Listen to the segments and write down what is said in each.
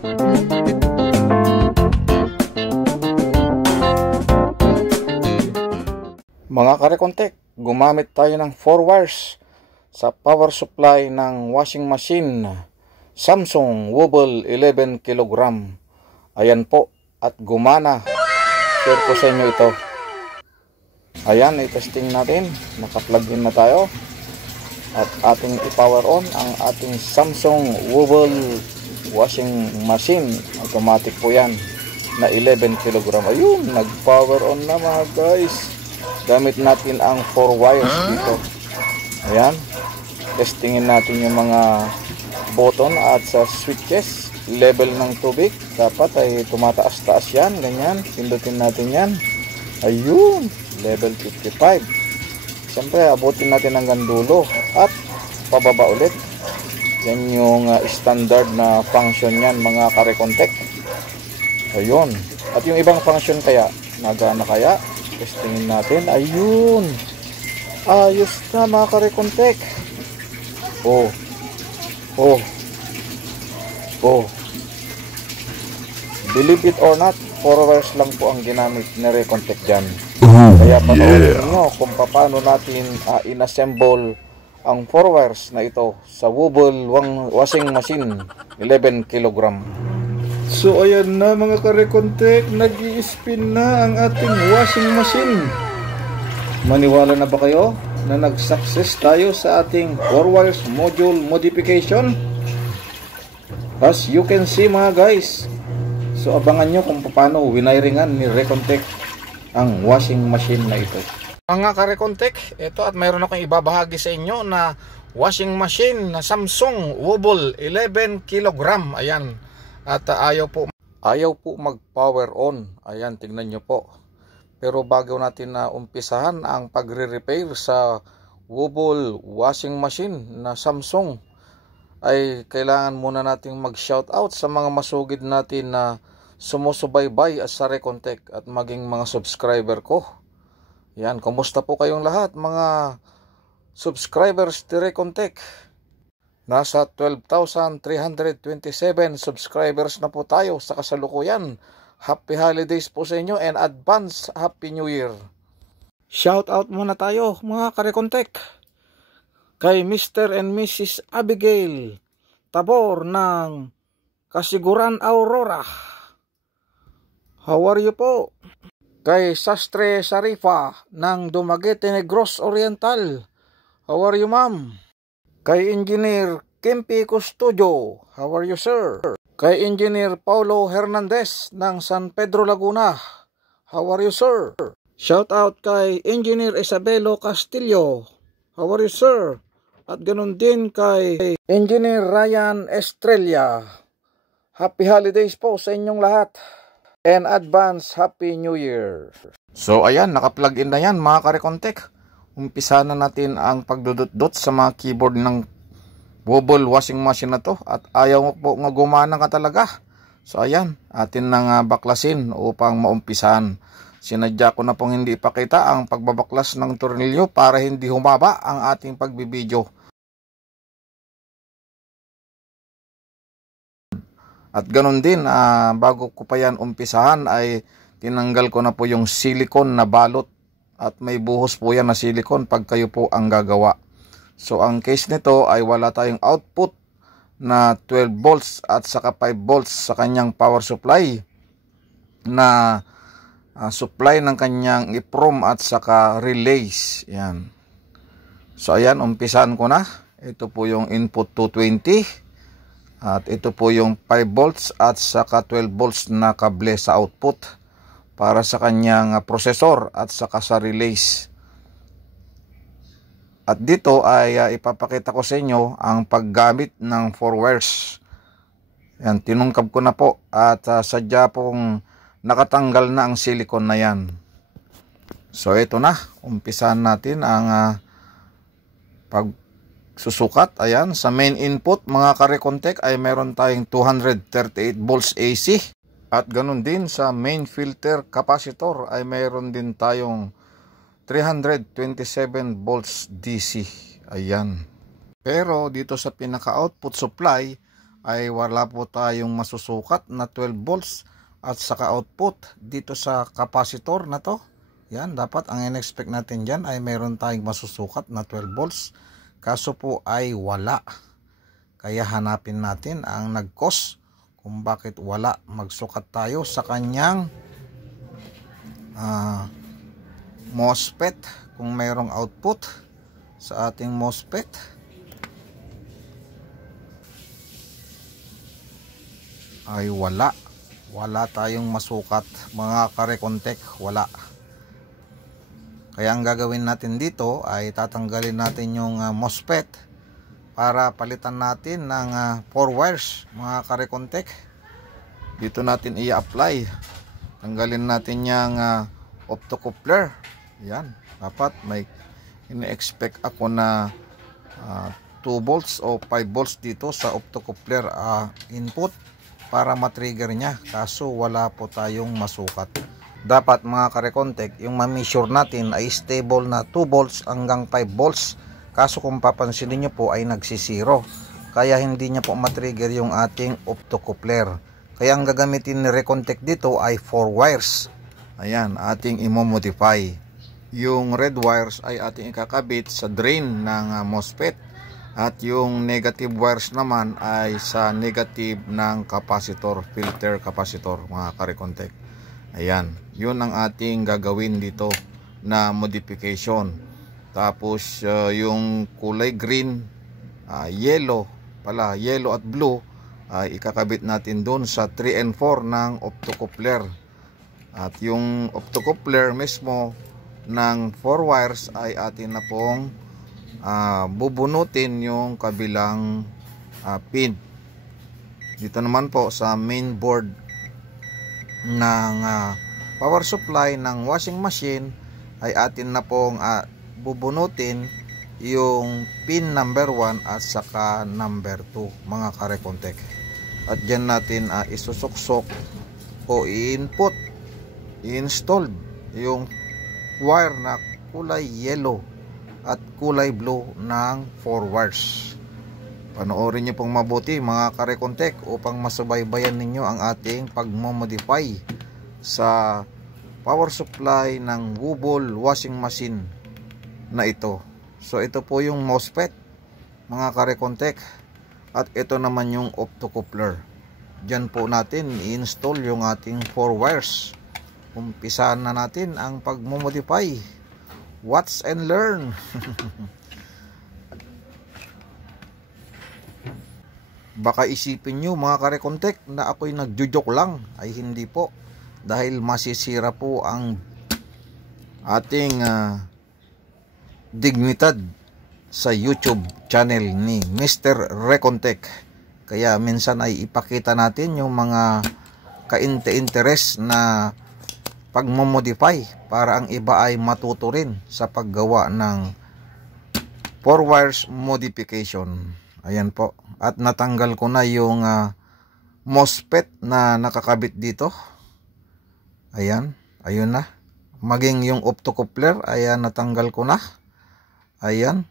Mga karekontek, gumamit tayo ng 4 wires sa power supply ng washing machine Samsung Wobble 11 kg. Ayan po, at gumana. Share ko sa inyo ito. Ayan, i-testing natin. Naka-plug in na tayo. At ating i-power on ang ating Samsung Wobble washing machine. Automatic po yan na 11 kg. Ayun, nag-power on na mga guys. Gamit natin ang 4 wires dito. Ayan. Testingin natin yung mga button at sa switches. Level ng tubig. Dapat ay tumataas-taas yan. Ganyan. Pindutin natin yan. Ayun. Level 55. Siyempre, abutin natin hanggang dulo. At pababa ulit. Yan yung standard na function yan, mga karekontek. Ayun. At yung ibang function kaya, nagana kaya? Testingin natin. Ayun. Ayos na mga karekontek. Oh. Believe it or not, 4 wires lang po ang ginamit na recontact dyan. Kaya panoorin nyo kung paano natin inassemble ang 4 wires na ito sa Wobble washing machine 11 kg. So ayan na mga karekontek, nag-i-spin na ang ating washing machine. Maniwala na ba kayo na nag-success tayo sa ating 4 wires module modification? As you can see mga guys. So abangan nyo kung paano winiringan ni Recontech ang washing machine na ito. Mga karekontek, ito at mayroon akong ibabahagi sa inyo na washing machine na Samsung Wobble 11 kg. Ayan. At ayaw po mag-power on. Ayan, tingnan nyo po. Pero bago natin na umpisahan ang pagre-repair sa Wobble washing machine na Samsung, ay kailangan muna nating mag-shoutout sa mga masugid natin na sumusubaybay sa Recontech at maging mga subscriber ko. Yan, kumusta po kayong lahat mga subscribers ni Recontech? Nasa 12,327 subscribers na po tayo sa kasalukuyan. Happy holidays po sa inyo and advance Happy New Year. Shout out muna tayo mga karekontek kay Mr. and Mrs. Abigail Tabor ng Kasiguran Aurora. How are you po? Kay Sastre Sarifa ng Dumaguete Negros Oriental. How are you ma'am? Kay Engineer Kempi Custodio. How are you sir? Kay Engineer Paulo Hernandez ng San Pedro Laguna. How are you sir? Shout out kay Engineer Isabelo Castillo. How are you sir? At ganun din kay Engineer Ryan Estrella. Happy holidays po sa inyong lahat. And advance Happy New Year. So ayan, naka-plug in na yan mga karekontek. Umpisa na natin ang pagdudot-dot sa mga keyboard ng Wobble washing machine na to. At ayaw po nga gumana ka talaga. So ayan, atin nang baklasin upang maumpisahan. Sinadya ko na pong hindi ipakita ang pagbabaklas ng tornilyo para hindi humaba ang ating pagbibideo. At ganun din, bago ko pa yan umpisahan ay tinanggal ko na po yung silicone na balot. At may buhos po yan na silicone pag kayo po ang gagawa. So ang case nito ay wala tayong output na 12 volts at saka 5 volts sa kanyang power supply na supply ng kanyang EEPROM at saka relays. Yan. So ayan, umpisahan ko na. Ito po yung input 220. At ito po yung 5 volts at saka 12 volts na kable sa output para sa kanyang processor at saka sa relays. At dito ay ipapakita ko sa inyo ang paggamit ng 4 wires. Yan, tinungkab ko na po at sadya pong nakatanggal na ang silicone na yan. So ito na, umpisahan natin ang pagsusukat. Ayan, sa main input mga karekontek ay meron tayong 238 volts AC. At ganun din sa main filter capacitor ay meron din tayong 327 volts DC. Ayan. Pero dito sa pinaka-output supply ay wala po tayong masusukat na 12 volts at saka output dito sa capacitor na to. Yan, dapat ang in-expect natin dyan ay mayroon tayong masusukat na 12 volts. Kaso po ay wala. Kaya hanapin natin ang nag-cause kung bakit wala. Magsukat tayo sa kanyang MOSFET. Kung mayroong output sa ating MOSFET, ay wala tayong masukat mga karekontek, wala. Kaya ang gagawin natin dito ay tatanggalin natin yung MOSFET para palitan natin ng 4 wires mga karekontek. Dito natin i-apply, tanggalin natin yung optocoupler. Yan, dapat may ini-expect ako na 2 volts o 5 volts dito sa optocoupler input para matrigger niya, kaso wala po tayong masukat. Dapat mga karekontek, yung ma-measure natin ay stable na 2 volts hanggang 5 volts, kaso kung papansinin nyo po ay nagsisiro, kaya hindi niya po matrigger yung ating optocoupler. Kaya ang gagamitin ni recontact dito ay 4 wires. Ayan, ating imo-modify. Yung red wires ay ating ikakabit sa drain ng MOSFET. At yung negative wires naman ay sa negative ng capacitor, filter capacitor mga karekontek. Ayan, yun ang ating gagawin dito na modification. Tapos yung kulay green, yellow at blue ay ikakabit natin doon sa 3 and 4 ng optocoupler. At yung optocoupler mismo ng 4 wires ay atin na pong bubunutin yung kabilang pin. Dito naman po sa main board ng power supply ng washing machine ay atin na pong bubunutin yung pin number 1 at saka number 2 mga karekontek. At dyan natin isusuksok o i-input, i-install yung wire na kulay yellow at kulay blue ng 4 wires. Panoorin nyo pong mabuti mga karekontek upang masubaybayan ninyo ang ating pagmamodify sa power supply ng Wobble washing machine na ito. So ito po yung MOSFET mga karekontek, at ito naman yung optocoupler. Diyan po natin i-install yung ating 4 wires. Umpisahan na natin ang pagmamodify. Watch and learn. Baka isipin nyo mga karekontek na ako'y nagjo-joke lang. Ay hindi po, dahil masisira po ang ating dignidad sa YouTube channel ni Mr. Recontek. Kaya minsan ay ipakita natin yung mga kainte-interes na pagmamodify para ang iba ay matuto rin sa paggawa ng 4 wires modification. Ayan po. At natanggal ko na yung MOSFET na nakakabit dito. Ayan. Ayun na. Maging yung optocoupler, ayan, natanggal ko na. Ayan.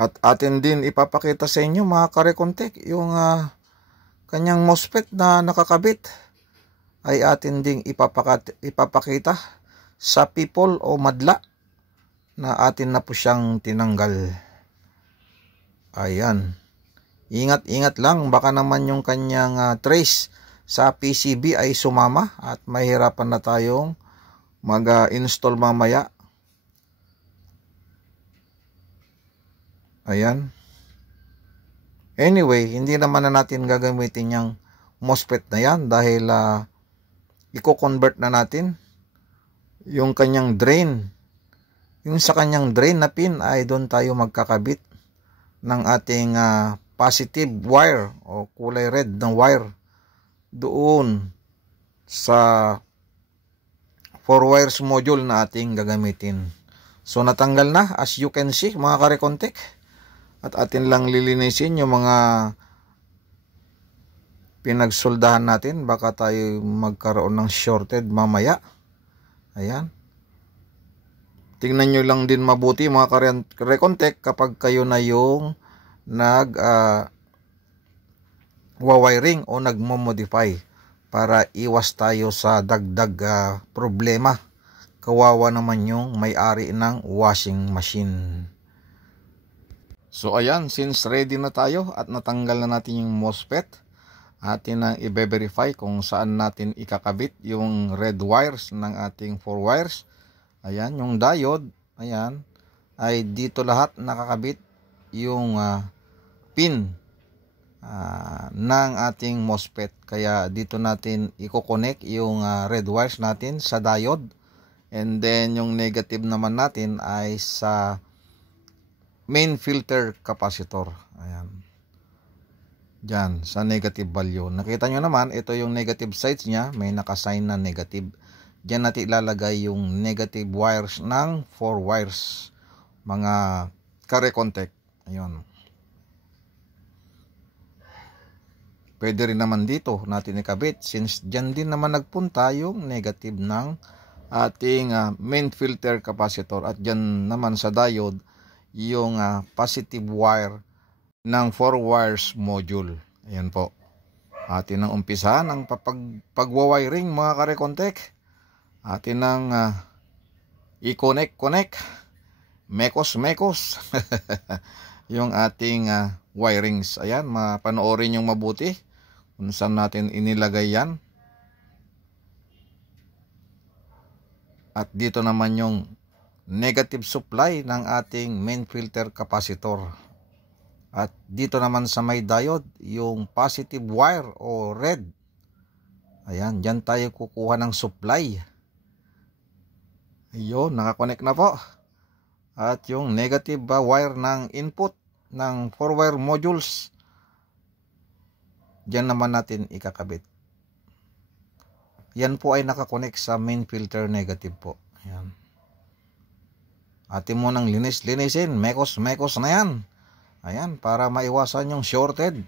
At atin din ipapakita sa inyo mga karekontek yung kanyang MOSFET na nakakabit ay atin ding ipapakita sa people o madla na atin na po siyang tinanggal. Ayan. Ingat-ingat lang, baka naman yung kanyang trace sa PCB ay sumama at mahirapan na tayong mag-install mamaya. Ayan. Anyway, hindi naman na natin gagamitin yung MOSFET na yan dahil i-convert na natin yung kanyang drain. Yung sa kanyang drain na pin ay doon tayo magkakabit ng ating positive wire o kulay red ng wire doon sa 4 wires module na ating gagamitin. So natanggal na, as you can see mga karekontek. At atin lang lilinisin yung mga pinagsoldahan natin. Baka tayo magkaroon ng shorted mamaya. Ayan. tingnan nyo lang din mabuti mga ka-Recon-Tech kapag kayo na yung wawiring o nagmo-modify para iwas tayo sa dagdag problema. Kawawa naman yung may-ari ng washing machine. So ayan, since ready na tayo at natanggal na natin yung MOSFET, atin nang i-verify kung saan natin ikakabit yung red wires ng ating 4 wires. Ayan, yung diode, ayan, ay dito lahat nakakabit yung pin ng ating MOSFET. Kaya dito natin i-connect yung red wires natin sa diode. And then yung negative naman natin ay sa main filter capacitor. Ayan. Diyan, sa negative value. Nakita nyo naman, ito yung negative sides niya. May nakasign na negative. Diyan natin ilalagay yung negative wires ng 4 wires. Mga ka-Recon-Tech. Ayun. Pwede rin naman dito natin ikabit. Since diyan din naman nagpunta yung negative ng ating main filter capacitor. At diyan naman sa diode, yung positive wire ng 4 wires module. Ayan po. Atin nang umpisahan ang pagwawiring mga ka-Recon-Tech. Atin nang i-connect. Mekos. Yung ating wirings. Ayan, mapanoorin yung mabuti kung saan natin inilagay yan. At dito naman yung negative supply ng ating main filter capacitor. At dito naman sa may diode, yung positive wire o red. Ayan, dyan tayo kukuha ng supply. Ayun, nakakonect na po. At yung negative wire ng input ng 4 wire modules, dyan naman natin ikakabit. Yan po ay nakakonect sa main filter negative po. Ayan. Atin mo nang linisin, mekos na yan. Ayan, para maiwasan yung shorted.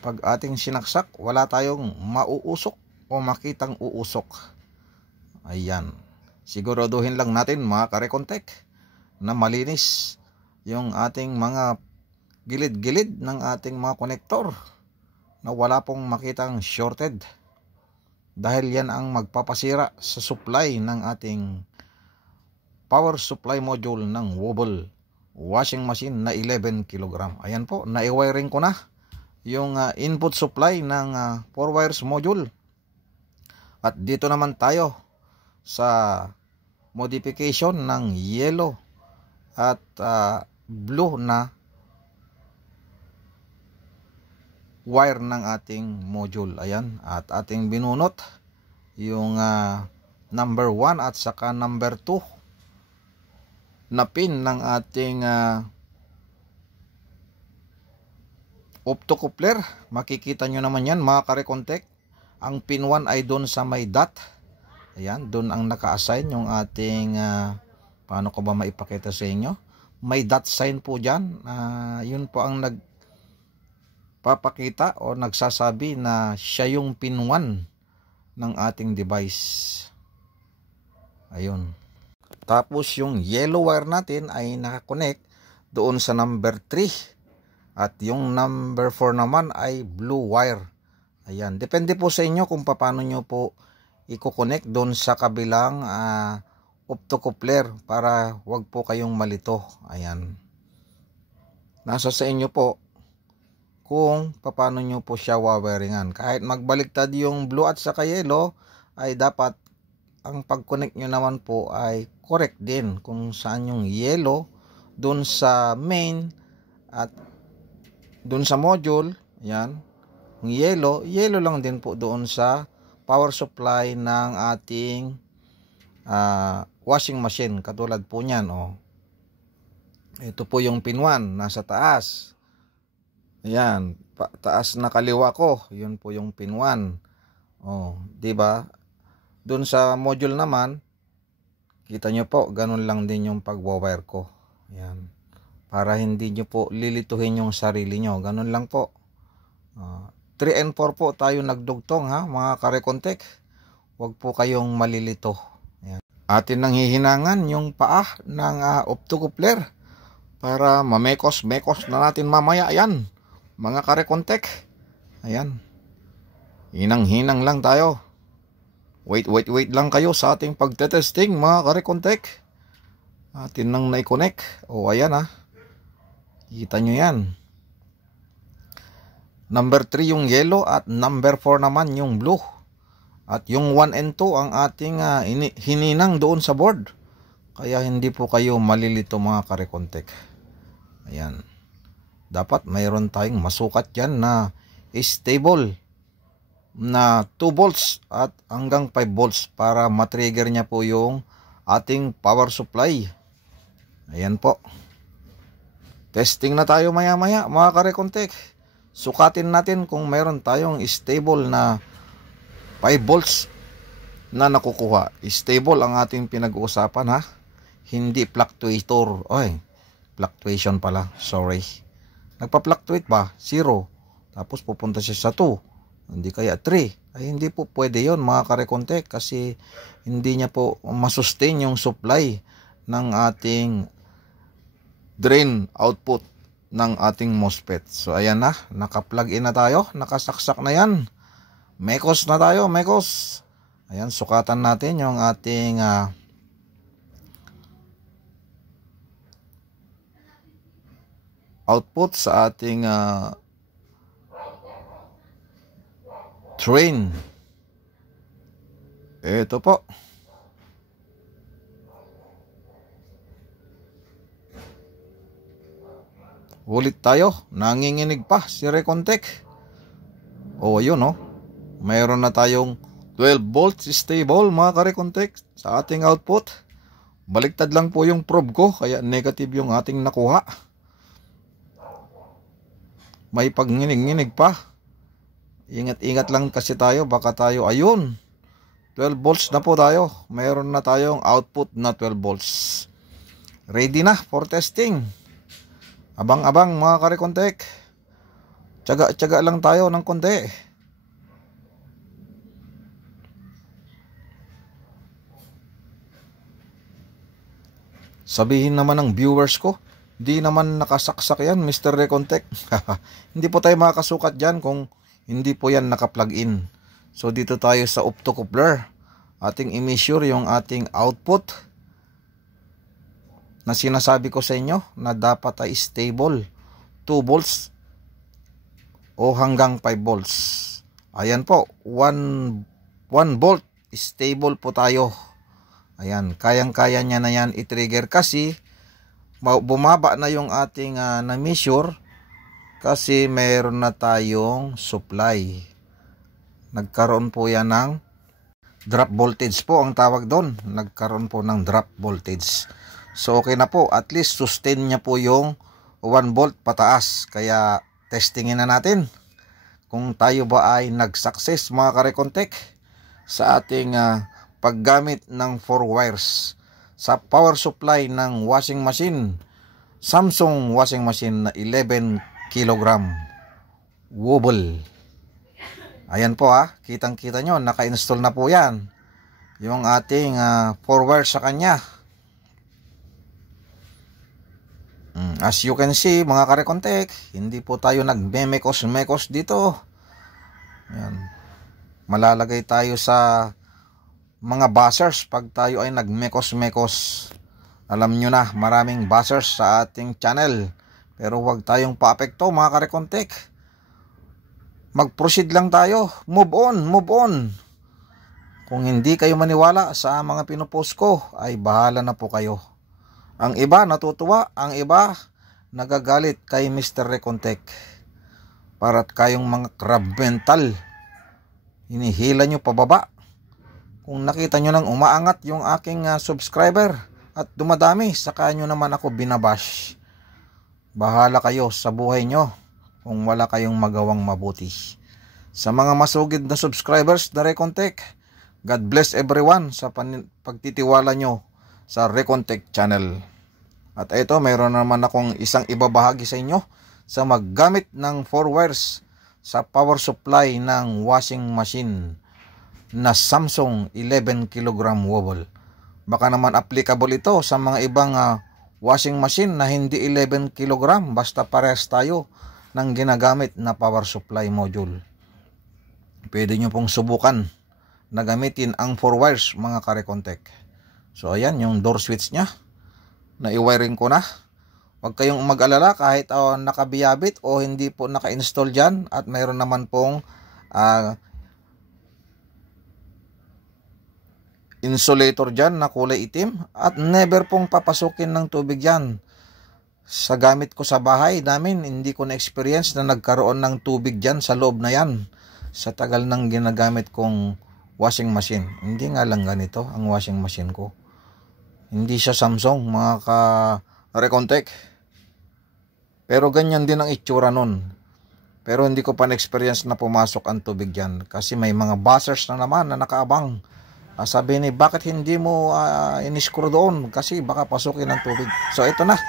Pag ating sinaksak, wala tayong mauusok o makitang uusok. Ayan. Siguraduhin lang natin mga ka-Recon-Tech na malinis yung ating mga gilid-gilid ng ating mga konektor na wala pong makitang shorted. Dahil yan ang magpapasira sa supply ng ating power supply module ng Wobble washing machine na 11 kg. Ayan po, na-wiring ko na yung input supply ng 4 wires module. At dito naman tayo sa modification ng yellow at blue na wire ng ating module. Ayan, at ating binunot yung number 1 at saka number 2 na pin ng ating optocoupler. Makikita nyo naman yan mga ka-Recon-Tech. Ang pin 1 ay doon sa may dot. Ayan, doon ang naka-assign yung ating paano ko ba maipakita sa inyo? May dot sign po dyan. Yun po ang nagpapakita o nagsasabi na siya yung pin 1 ng ating device. Ayun. Tapos yung yellow wire natin ay nakakonect doon sa number 3. At yung number 4 naman ay blue wire. Ayan. Depende po sa inyo kung paano nyo po i-connect doon sa kabilang optocoupler para wag po kayong malito. Ayan. Nasa sa inyo po kung paano nyo po siya wawiringan. Kahit magbaliktad yung blue at saka yellow, ay dapat ang pag-connect nyo naman po ay correct din kung saan yung yellow dun sa main at dun sa module. Yan, yung yellow lang din po doon sa power supply ng ating washing machine. Katulad po nyan, oh. Ito po yung pin 1 nasa taas. Ayan, taas na kaliwa ko, yun po yung pin 1. Oh, di ba? Doon sa module naman, kita nyo po, ganun lang din yung pagwawire ko. Ayan. Para hindi nyo po lilituhin yung sarili nyo. Ganun lang po. 3 and 4 po tayo nagdugtong, ha, mga ka-Recon-Tech. Huwag po kayong malilito. Ayan. atin nang hihinangan yung paa ng optocoupler para mamekos-mekos na natin mamaya. Ayan, mga karekontek. Ayan, hinang-hinang lang tayo. Wait lang kayo sa ating pagtetesting, mga karekontek. Atin nang na-connect. O ayan kita nyo yan. Number 3 yung yellow at number 4 naman yung blue. At yung 1 and 2 ang ating hininang doon sa board. Kaya hindi po kayo malilito, mga karekontek. Ayan. Dapat mayroon tayong masukat dyan na stable na 2 volts at hanggang 5 volts para matrigger niya po yung ating power supply. Ayan po. Testing na tayo maya-maya, mga karekontek. Sukatin natin kung mayroon tayong stable na 5 volts na nakukuha. Stable ang ating pinag-uusapan Hindi fluctuator. Fluctuation pala. Sorry. Nagpa-fluctuate ba? 0. Tapos pupunta siya sa 2. Hindi kaya 3. Ay hindi po pwede yon, mga karekontek, kasi hindi niya po masustain yung supply ng ating drain output ng ating MOSFET. So ayan naka-plug in na tayo, nakasaksak na yan. Mekos na tayo, mekos. Ayan, sukatan natin yung ating output sa ating train. Ito po. Ulit tayo, nanginginig pa si Recontek. Ayun mayroon na tayong 12 volts stable, mga karekontek, sa ating output. Baliktad lang po yung probe ko, kaya negative yung ating nakuha. May pagnginig-nginig pa. Ingat-ingat lang kasi tayo, baka tayo, ayun, 12 volts na po tayo. Mayroon na tayong output na 12 volts. Ready na for testing. Abang-abang, mga karekontek. Tiyaga-tiyaga lang tayo ng konti. Sabihin naman ng viewers ko, di naman nakasaksak yan, Mr. Recontek. Hindi po tayo makakasukat dyan kung hindi po yan naka-plug in. So dito tayo sa optocoupler. Ating i-measure yung ating output na sinasabi ko sa inyo na dapat ay stable 2 volts o hanggang 5 volts. Ayan po, 1 volt stable po tayo. Ayan, kayang-kaya niya na yan i-trigger kasi bumaba na yung ating na-measure kasi mayroon na tayong supply. Nagkaroon po yan ng drop voltage po ang tawag doon. Nagkaroon po ng drop voltage. So okay na po, at least sustain niya po yung 1 volt pataas. Kaya testingin na natin kung tayo ba ay nag-success, mga karekontek, sa ating paggamit ng 4 wires sa power supply ng washing machine, Samsung washing machine na 11 kilogram wobble. Ayan po kitang-kita nyo, naka-install na po yan yung ating 4 wires sa kanya. As you can see, mga karekontek, hindi po tayo nagmemekos-mekos dito. Ayan. Malalagay tayo sa mga buzzers pag tayo ay nagmekos-mekos. Alam nyo na, maraming buzzers sa ating channel. Pero huwag tayong paapekto, mga karekontek. Mag-proceed lang tayo. Move on, move on. Kung hindi kayo maniwala sa mga pinupost ko, ay bahala na po kayo. Ang iba natutuwa, ang iba nagagalit kay Mr. Recontek. Para't kayong mga crab mental, hinihila nyo pababa. Kung nakita nyo nang umaangat yung aking subscriber at dumadami, saka nyo naman ako binabash. Bahala kayo sa buhay nyo kung wala kayong magawang mabuti. Sa mga masugid na subscribers na Recontek, God bless everyone sa pagtitiwala nyo sa Recontek channel. At ito, mayroon naman akong isang ibabahagi sa inyo sa maggamit ng 4 wires sa power supply ng washing machine na Samsung 11 kilogram wobble. Baka naman applicable ito sa mga ibang washing machine na hindi 11 kg basta parehas tayo ng ginagamit na power supply module. Pwede nyo pong subukan na gamitin ang 4 wires mga Karekontek. So ayan yung door switch nya. Na-wiring ko na. Huwag kayong mag-alala kahit nakabiyabit o hindi po naka-install dyan at mayroon naman pong insulator dyan na kulay itim at never pong papasukin ng tubig dyan. Sa gamit ko sa bahay namin, hindi ko na-experience na nagkaroon ng tubig dyan sa loob na yan sa tagal ng ginagamit kong washing machine. Hindi nga lang ganito ang washing machine ko. Hindi siya Samsung mga Karekontek. Pero ganyan din ang itsura nun. Pero hindi ko pa na-experience na pumasok ang tubig dyan. Kasi may mga buzzers na naman na nakaabang. Sabi ni, bakit hindi mo in-screw doon? Kasi baka pasukin ng tubig. So ito na.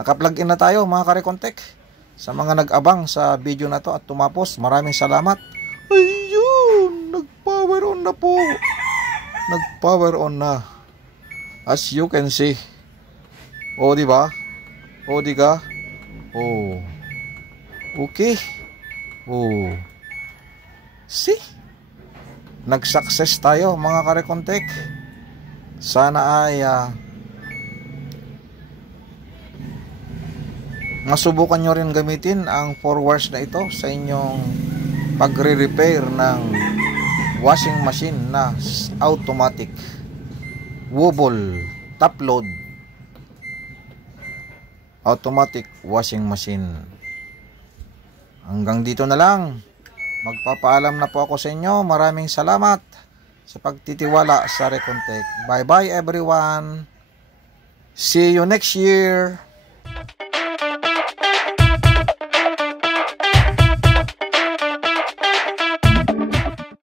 Naka-plug in na tayo mga Karekontek. Sa mga nag-abang sa video na to at tumapos, maraming salamat. Ayun! Nag-power on na po. Nag-power on na. As you can see. O, diba? O, diga? Oh. Okay. Oh. See? Nag-success tayo mga Karekontek. Sana ay masubukan nyo rin gamitin ang 4 wires na ito sa inyong pagre-repair ng washing machine na automatic wobble top load automatic washing machine. Hanggang dito na lang. Magpapaalam na po ako sa inyo. Maraming salamat sa pagtitiwala sa Rekontek. Bye bye everyone. See you next year.